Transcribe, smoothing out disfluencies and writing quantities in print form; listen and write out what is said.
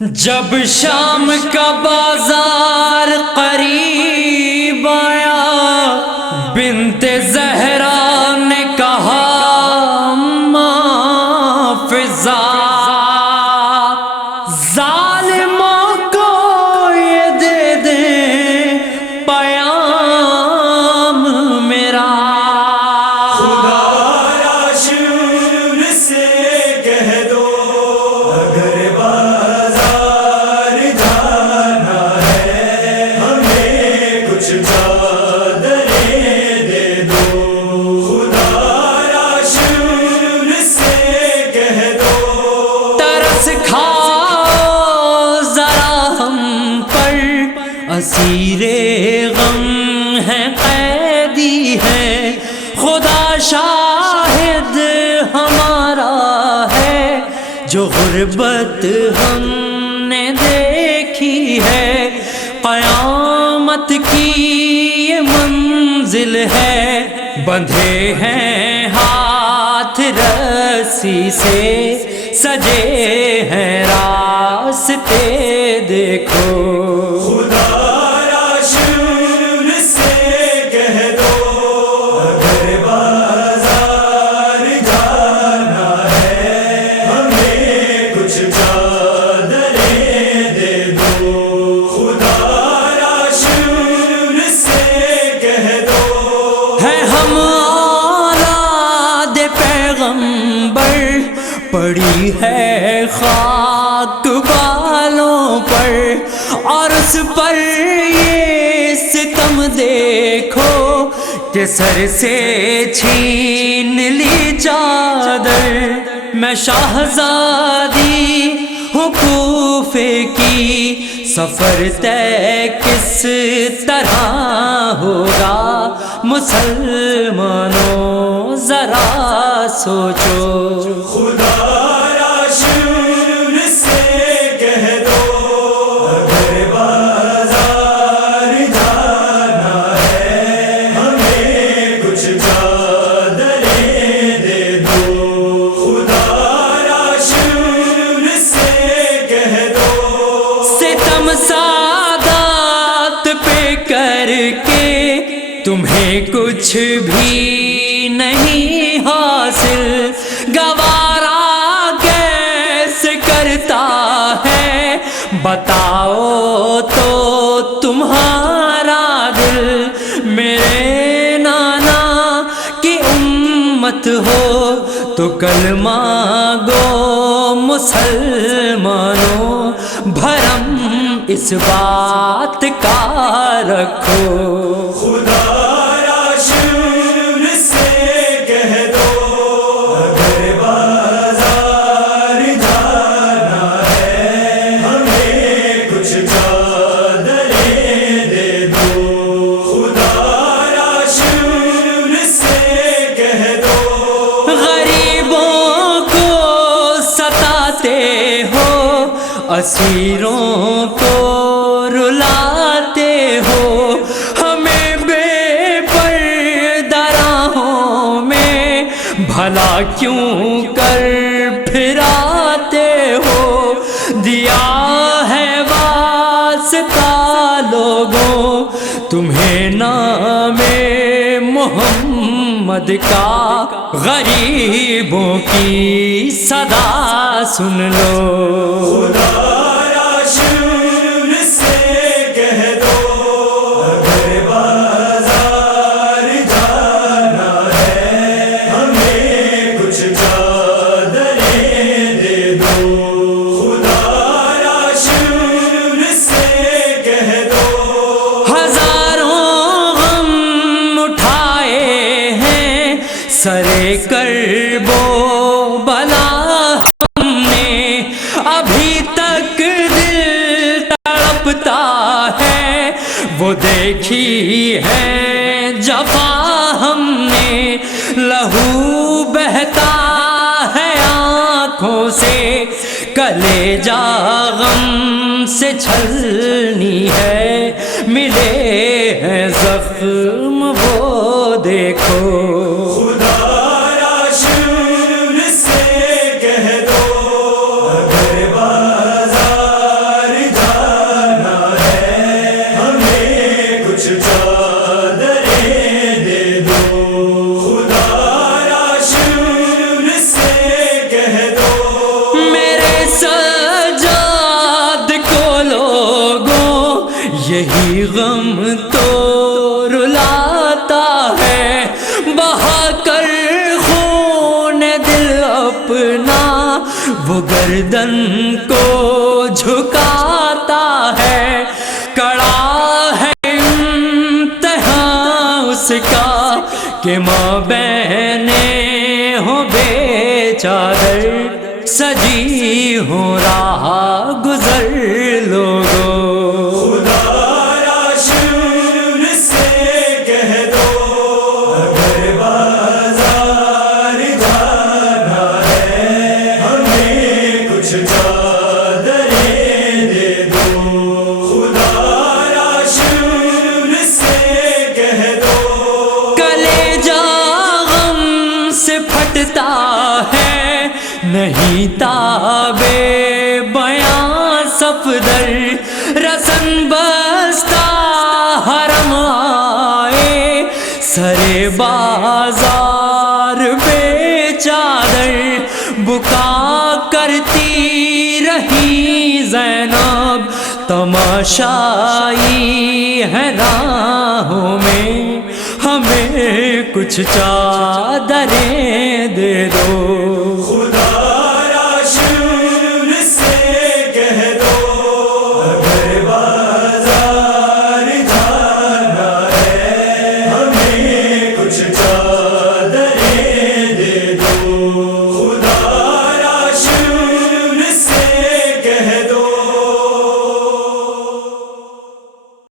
جب شام کا بازار قریب آیا، بنت زہرا نے کہا ماں فضا، ظالموں کو یہ دے دیں پیام میرا، خدا راشد سے کہہ دو اگر بازار جانا ہے ہمیں کچھ چادریں دے دو، خدا راشد سے کہہ دو ترس کھاؤ ذرا ہم پر، اسیر غم ہے قیدی ہے، خدا شاہد ہمارا ہے، جو غربت ہم نے دیکھی ہے، قیامت کی یہ منزل ہے، بندھے ہیں ہاتھ رسی سے، سجے ہیں راستے دیکھو، خدا راشد سے کہہ دو اگر بازار جانا ہے ہمیں کچھ چادریں دے دو، خدا راشد سے کہہ دو ہے ہم اولاد پیغمبر، پڑی ہے خاک بالوں پر، اور اس پر یہ ستم دیکھو کہ سر سے چھین لی چادر، میں شاہزادی ہوں کوفے کی، سفر طے کس طرح ہوگا مسلمانوں ذرا سوچو، خدا راشد سے کہہ دو اگر بازار جانا ہے ہمیں کچھ چادریں دے دو، خدا راشد سے کہہ دو ستم سادات پہ کر کے تمہیں کچھ بھی نہیں حاصل، گوارا کیسے کرتا ہے بتاؤ تو تمہارا دل، میرے نانا کی امت ہو تو کلمہ گو مسلمانوں، بھرم اس بات کا رکھو، خدا راشد سے کہہ دو اگر بازار جانا ہے ہمیں کچھ چادریں دے دو، خدا راشد سے کہہ دو غریبوں کو ستاتے ہو، اسیروں کو رلاتے ہو، ہمیں بے پردہ راہوں میں بھلا کیوں کر پھراتے ہو، دیا ہے واسطہ لوگوں تمہیں نام محمد کا، غریبوں کی صدا سن لو، خدا راشد سے کہہ دو اگر بازار جانا ہے ہمیں کچھ چادریں دے دو، خدا راشد سے کہہ دو ہزاروں غم اٹھائے ہیں سرے کرب و بلا ہم نے، ابھی تک دل تڑپتا ہے وہ دیکھی ہے جفا ہم نے، لہو بہتا ہے آنکھوں سے، کلیجہ غم سے چھلنی ہے، ملے ہیں زخم وہ دیکھو، خدا راشد سے کہہ دو اگر بازار غم تو رلاتا ہے، بہا کر خون دل اپنا وہ گردن کو جھکاتا ہے، کڑا ہے امتحان اس کا کہ مابین ہو بے چادر، سجی ہو راہ گزر لوگوں۔ خدایا شور سے کہہ دو اگر بازار جانا ہے، ہمیں کچھ چادریں دے دو۔ خدایا شور سے کہہ دو کلیجہ غم سے پھٹتا ہے، نہیں تابے بیاں صفدر، رسن بستہ حرم آئے، سرے بازار بے چادر، بکا کرتی رہی زینب، تماشائی ہے راہوں میں، ہمیں کچھ چادریں